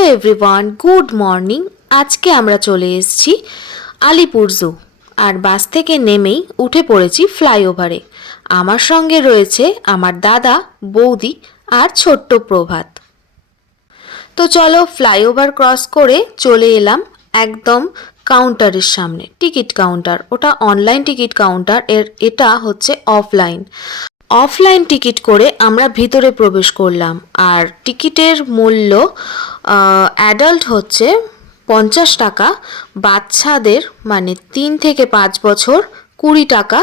Hello everyone, good morning. আজকে আমরা চলে এসেছি আলিপুর জু। আর বাস থেকে নেমেই উঠে পড়েছি ফ্লাইওভারে। আমার সঙ্গে রয়েছে আমার দাদা, বৌদি আর ছোট্ট প্রভাত। তো চলো ফ্লাইওভার ক্রস করে চলে এলাম একদম কাউন্টারের সামনে। টিকিট কাউন্টার, ওটা অনলাইন টিকিট কাউন্টার, এর, এটা হচ্ছে অফলাইন। অফলাইন টিকিট করে আমরা ভিতরে প্রবেশ করলাম। আর টিকিটের মূল্য অ্যাডাল্ট হচ্ছে পঞ্চাশ টাকা, বাচ্চাদের মানে তিন থেকে পাঁচ বছর কুড়ি টাকা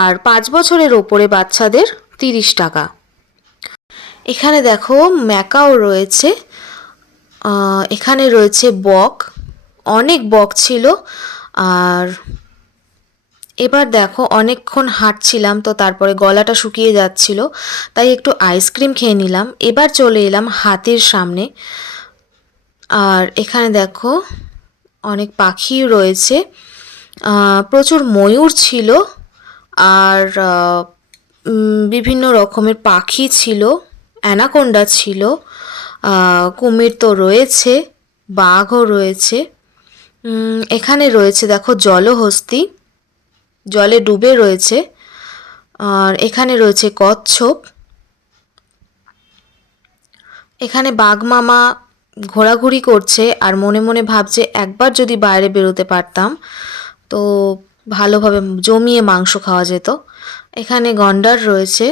আর পাঁচ বছরের ওপরে বাচ্চাদের তিরিশ টাকা। এখানে দেখো ম্যাকাও রয়েছে এখানে রয়েছে বক, অনেক বক ছিল আর এবার দেখো অনেকক্ষণ হাঁটছিলাম তো তারপরে গলাটা শুকিয়ে যাচ্ছিল, তাই একটু আইসক্রিম খেয়ে নিলাম। এবার চলে এলাম হাতির সামনে। আর এখানে দেখো অনেক পাখি রয়েছে। প্রচুর ময়ূর ছিল আর বিভিন্ন রকমের পাখি ছিল, অ্যানাকোন্ডা ছিল কুমির তো রয়েছে, বাঘও রয়েছে। এখানে রয়েছে দেখো জলহস্তি, জলে ডুবে রয়েছে। আর এখানে রয়েছে কচ্ছপ। এখানে বাঘ মামা ঘোরাঘুরি করছে আর মনে মনে ভাবছে একবার যদি বাইরে বেরোতে পারতাম, তো ভালোভাবে জমিয়ে মাংস খাওয়া যেত। এখানে গন্ডার রয়েছে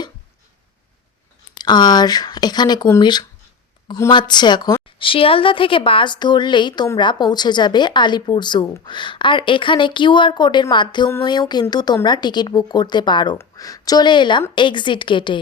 আর এখানে কুমির ঘুমাচ্ছে এখন। শিয়ালদা থেকে বাস ধরলেই তোমরা পৌঁছে যাবে আলিপুর জু আর এখানে কিউআর কোডের মাধ্যমেও কিন্তু তোমরা টিকিট বুক করতে পারো। চলে এলাম এক্সিট গেটে